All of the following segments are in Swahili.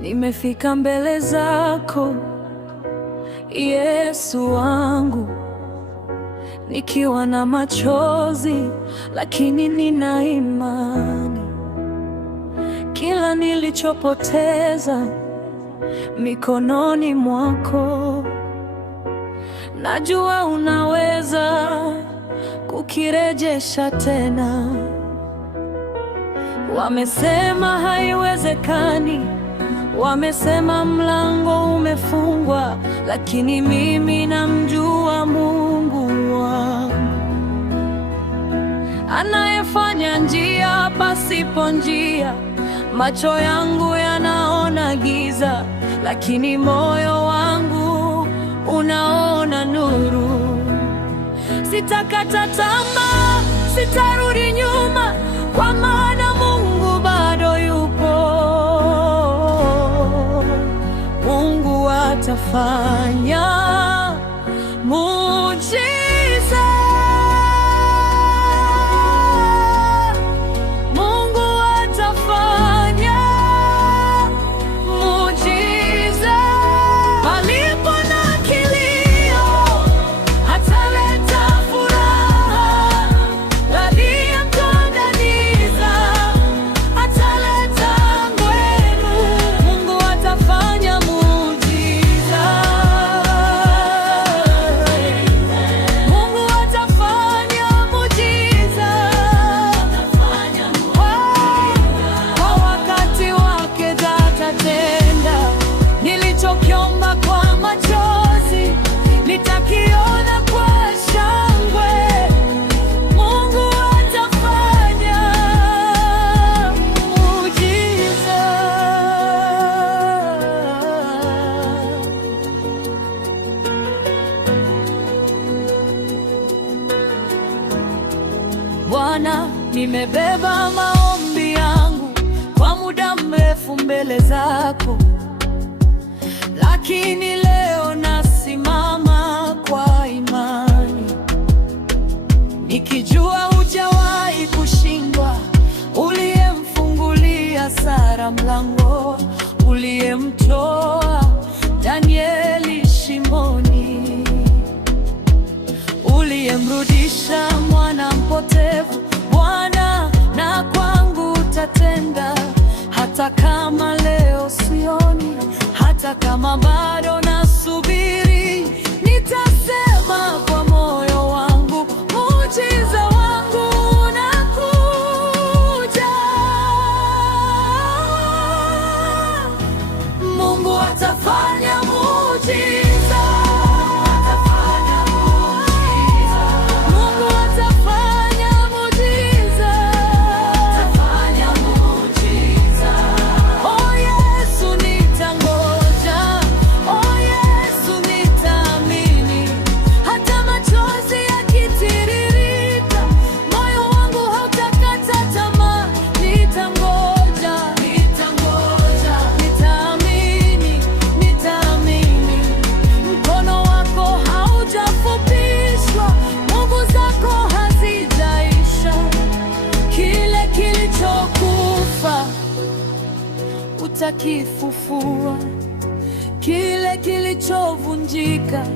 Nimefika mbele zako Yesu wangu, nikiwa na machozi lakini nina imani. Kila nilichopoteza mikononi mwako, najua unaweza kukirejesha tena. Wamesema haiwezekani, wamesema mlango umefungwa, lakini mimi namjua Mungu wangu anayefanya njia pasipo njia. Macho yangu yanaona giza, lakini moyo wangu unaona nuru. Sitakata tamaa, sitarudi nyuma, kwa maana Mungu bado yupo. Mungu atafanya muujiza. Nitakiona kwa shangwe, Mungu atafanya muujiza. Bwana, nimebeba maombi yangu kwa muda mrefu mbele zako, lakini leo nasimama kwa imani, nikijua hujawahi kushindwa. Uliyemfungulia Sara mlango, uliyemtoa Danieli shimoni, uliyemrudisha mwana mpotevu, Bwana, na kwangu utatenda. Hata kama leo sioni, hata kama bado nasubiri, nitasema kwa moyo wangu, muujiza wangu unakuja. Mungu atafanya muujiza. Utakifufua kile kilichovunjika,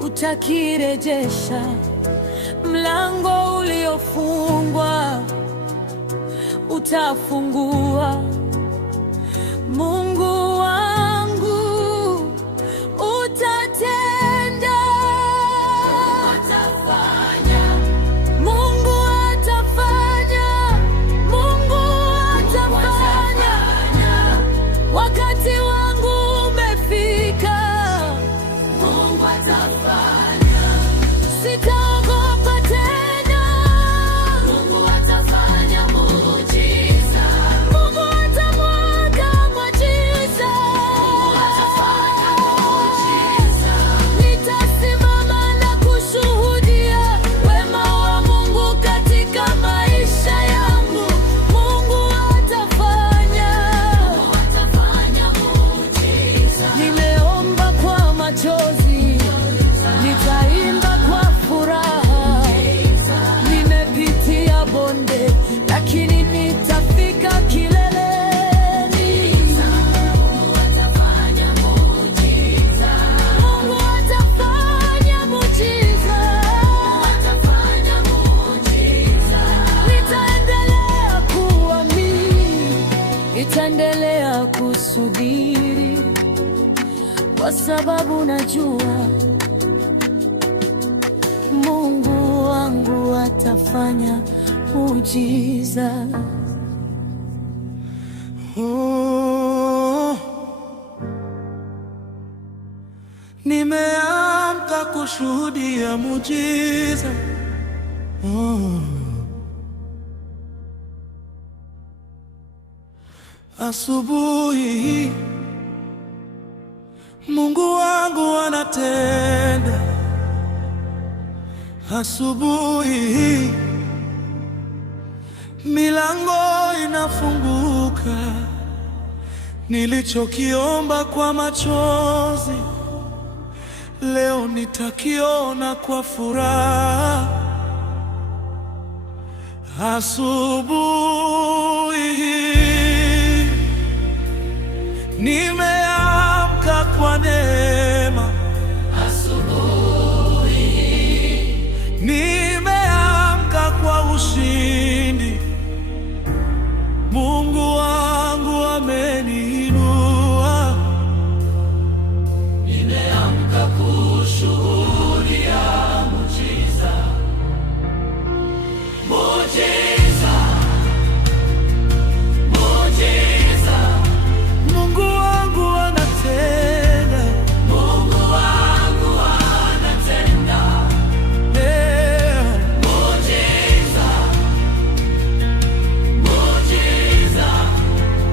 utakirejesha. Mlango uliofungwa utafungua. Mungu wangu utatenda. Mungu atafanya. Mungu atafanya. Wakati wangu umefika. Mungu atafanya. Sitaogopa tena. Mungu atafanya muujiza. Mungu atafanya. nitaendelea kusubiri, kwa sababu najua Mungu wangu atafanya muujiza. Nimeamka kushuhudia muujiza. Asubuhi Mungu wangu anatenda. Asubuhi milango inafunguka. Nilichokiomba kwa machozi leo nitakiona kwa furaha. Asubuhi nimeamka kwa neema. Asubuhi nimeamka kwa ushindi. Mungu wangu ameniinua. nimeamka kushuhudia muujiza. Muujiza, muujiza. Mungu wangu anatenda. Mungu wangu anatenda. Muujiza, muujiza.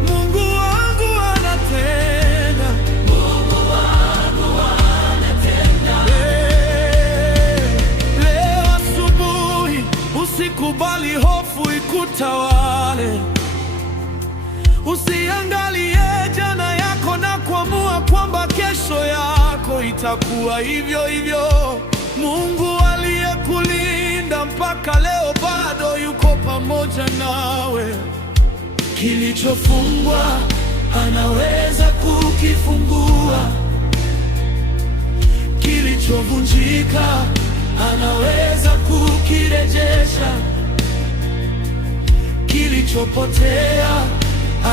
Mungu wangu anatenda. Mungu wangu anatenda. Leo asubuhi usikubali hofu ikutawale. Usiangalie jana yako na kuamua kwamba kesho yako itakuwa hivyo hivyo. Mungu aliyekulinda mpaka leo bado yuko pamoja nawe. Kilichofungwa anaweza kukifungua. Kilichovunjika anaweza kukirejesha. Kilichopotea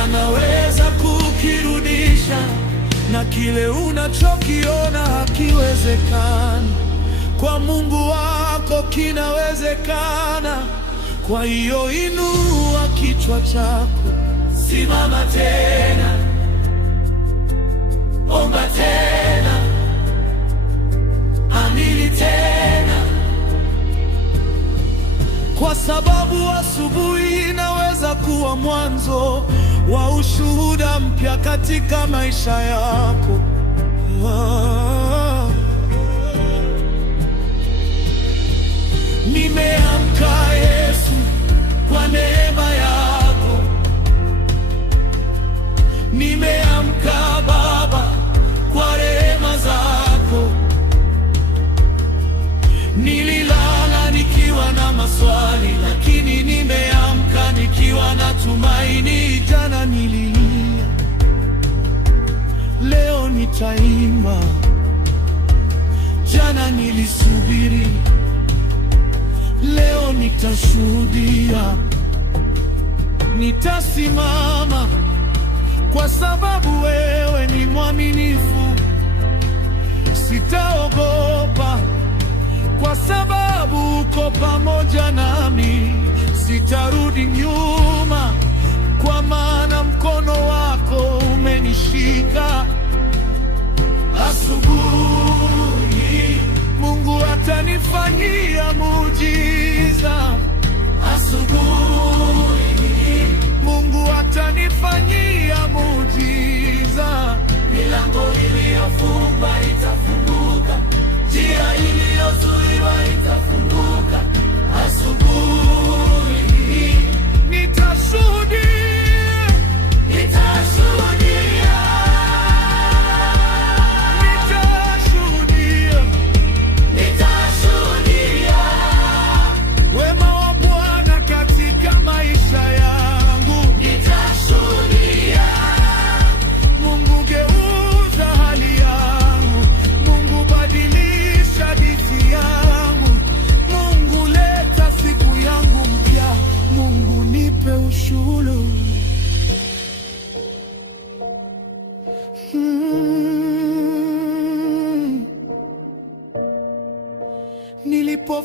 anaweza kukirudisha. Na kile unachokiona hakiwezekani, kwa Mungu wako kinawezekana. Kwa hiyo inua kichwa chako, simama tena, omba tena, amini tena, kwa sababu asubuhi inaweza kuwa mwanzo wa ushuhuda mpya katika maisha yako. Nimeamka Yesu kwa neema yako. Nimeamka Baba kwa rehema zako. Nililala nikiwa na maswali, lakini nimeamka nikiwa na tumaini. Jana nililia, leo nitaimba. Jana nilisubiri, leo nitashuhudia. Nitasimama kwa sababu wewe ni mwaminifu. Sitaogopa kwa sababu uko pamoja nami. Sitarudi nyuma, kwa maana mkono wako umenishika. Asubuhi Mungu atanifanyia muujiza. Asubuhi Mungu atanifanyia muujiza. Milango iliyofungwa itafunguka, njia iliyozuiwa itafunguka. Asubuhi nitashuhudia.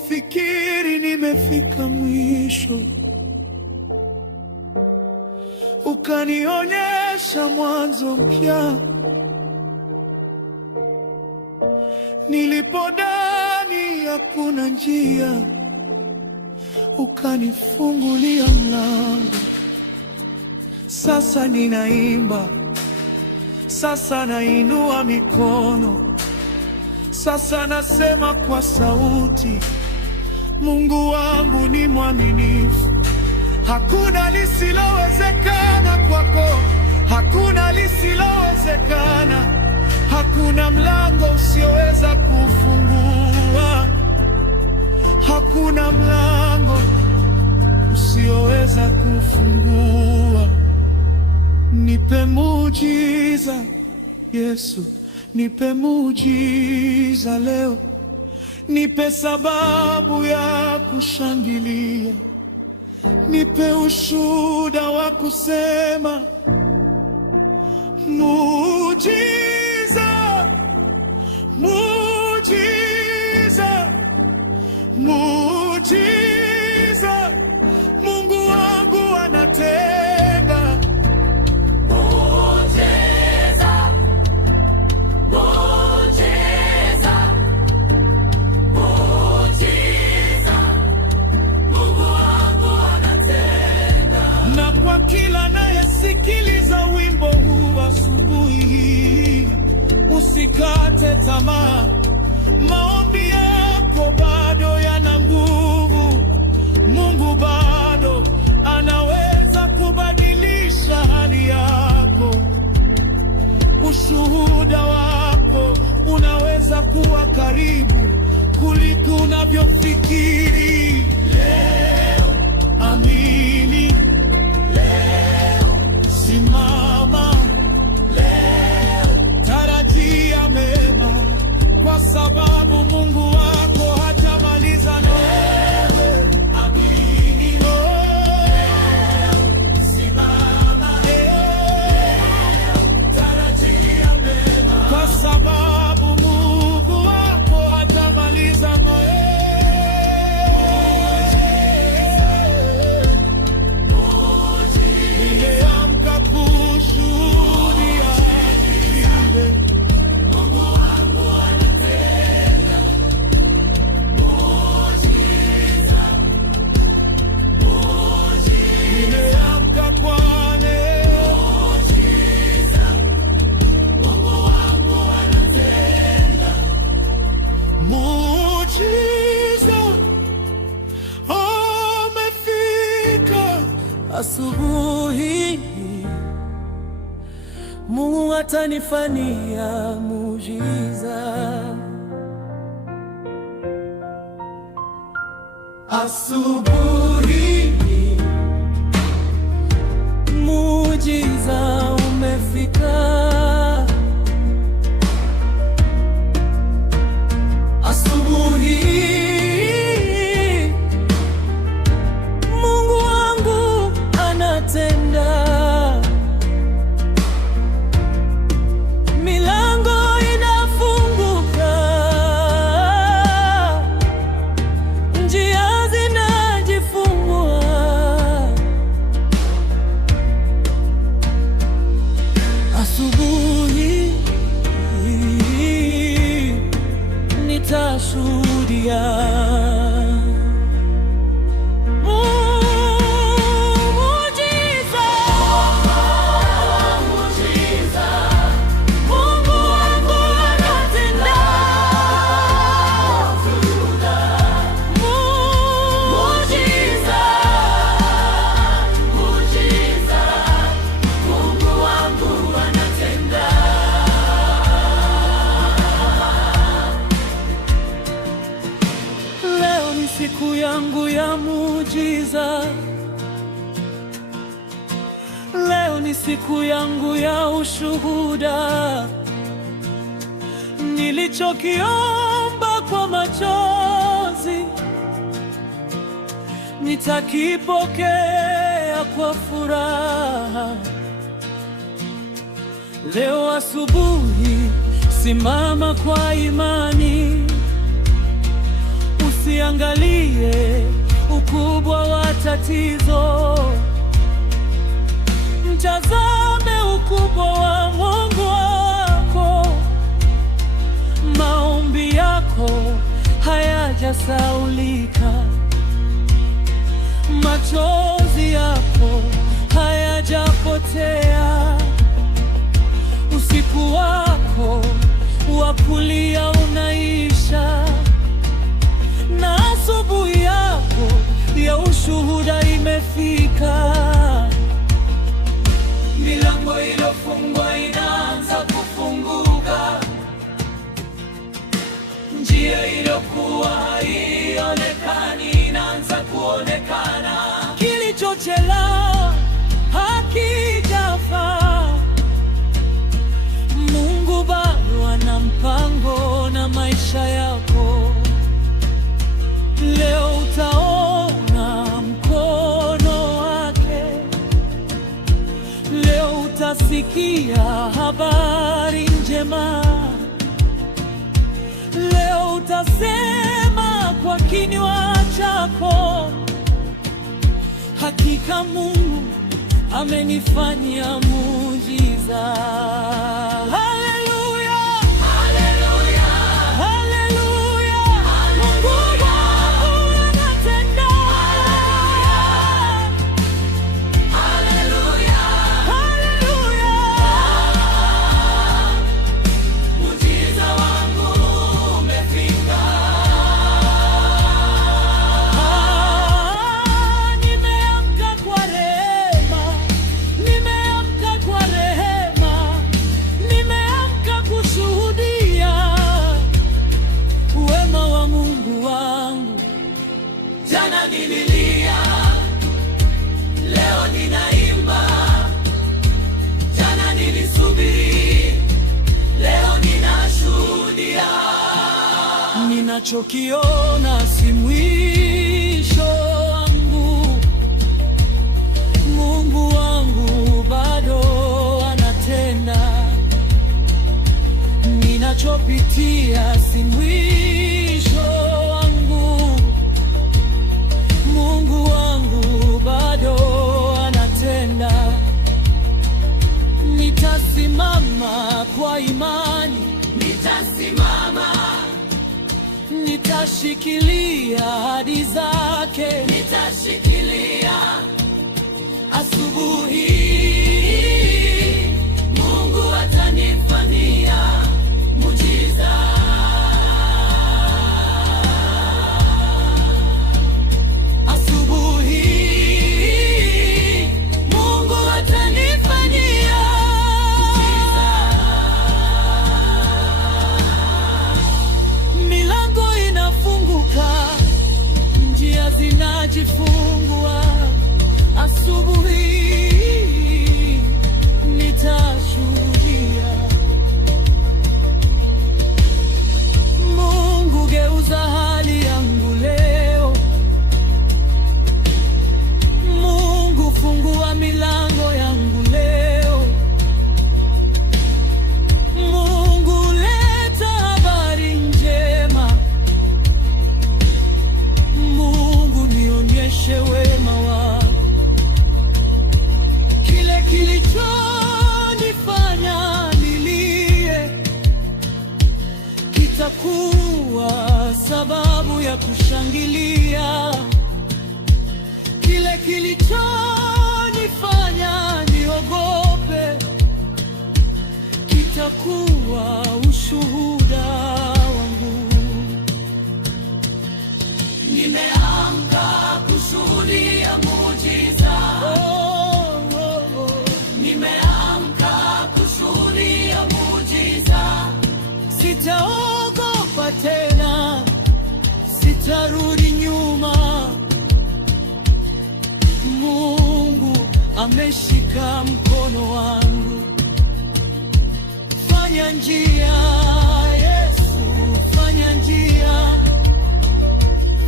nilipofikiri nimefika mwisho, ukanionyesha mwanzo mpya. Nilipodhani hakuna njia, ukanifungulia mlango. Sasa ninaimba, sasa nainua mikono, sasa nasema kwa sauti, Mungu wangu ni mwaminifu. Hakuna lisilowezekana kwako, hakuna lisilowezekana. Hakuna mlango usioweza kufungua, hakuna mlango usioweza kufungua. Nipe muujiza Yesu, nipe muujiza leo, nipe sababu ya kushangilia, nipe ushuhuda wa kusema muujiza, muujiza, muujiza. Mungu wangu anatenda muujiza, muujiza, muujiza. Mungu wangu anatenda. na kwa kila anayesikiliza wimbo huu asubuhi hii, usikate tamaa. Maombi yako bado yana nguvu. Mungu bado anaweza kubadilisha hali yako. Ushuhuda wako unaweza kuwa karibu kuliko unavyofikiri. Leo amini, leo simama, leo tarajia mema, kwa sababu Mungu wako hatamaliza na wewe. Amini, leo simama, leo tarajia mema, kwa sababu Mungu wako hatamaliza na wewe. Nimeamka kushuhudia vile nimeamka kwa neema. Muujiza umefika asubuhi, Mungu atanifanyia muujiza. Asubuhi muujiza umefika. Asubuhi Mungu wangu anatenda. Milango inafunguka, njia zinajifungua. Asubuhi nitashuhudia siku yangu ya muujiza. Leo ni siku yangu ya ushuhuda. Nilichokiomba kwa machozi nitakipokea kwa furaha. Leo asubuhi simama kwa imani. Usiangalie ukubwa wa tatizo, mtazame ukubwa wa Mungu wako. Maombi yako hayajasaulika, machozi yako hayajapotea. Usiku wako wa kulia unaisha, na asubuhi yako ya ushuhuda imefika. Milango iliyofungwa inaanza kufunguka, njia iliyokuwa haionekani inaanza kuonekana. Kilichochelewa hakijafa. Mungu bado ana mpango na maisha yako. Leo utaona mkono wake. Leo utasikia habari njema. Leo utasema kwa kinywa chako, hakika Mungu amenifanyia muujiza. Haleluya, haleluya, haleluya. Mungu wangu anatenda. Haleluya, haleluya. Muujiza wangu umefika. Nimeamka kwa rehema, nimeamka kwa rehema, nimeamka kushuhudia wema wa Mungu wangu. Jana nililia, leo ninaimba. Jana nilisubiri, leo ninashuhudia. Ninachokiona si mwisho wangu. Mungu wangu bado anatenda. Ninachopitia si mwisho wangu. Mungu wangu bado anatenda. Nitasimama kwa imani, nitasimama. Nitashikilia ahadi zake, nitashikilia. Asubuhi Mungu atanifanyia muujiza. Asubuhi Mungu atanifanyia muujiza. Milango inafunguka, njia zinajifungua. Asubuhi nitashuhudia. Mungu, geuza hali yangu leo. Mungu, fungua milango yangu leo. Mungu, leta habari njema. Mungu, nionyeshe wema wako. Kile kilichonifanya nilie kitakuwa sababu ya kushangilia. Kile kilichonifanya niogope kitakuwa ushuhuda wangu. Nimeamka kushuhudia muujiza. Nimeamka kushuhudia muujiza. Sitaogopa tena, sitarudi nyuma. Mungu ameshika mkono wangu. Fanya njia, Yesu, fanya njia.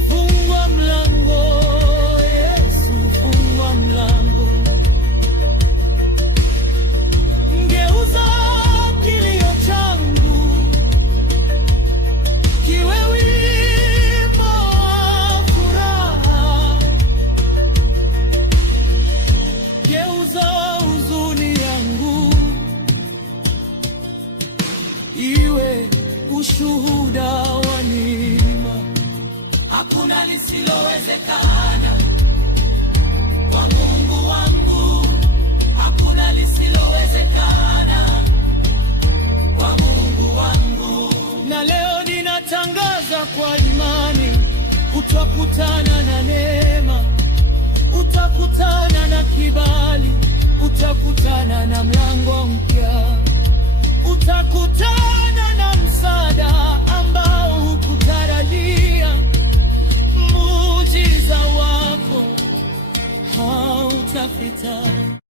Fungua mlango, Yesu, fungua mlango. Ngeuza kilio changu kiwe wimbo ushuhuda wa neema. Hakuna lisilowezekana kwa Mungu wangu, hakuna lisilowezekana kwa Mungu wangu. Na leo ninatangaza kwa imani, utakutana na neema, utakutana na kibali, utakutana na mlango mpya, utakutana na msaada ambao hukutarajia. Muujiza wako hautapita.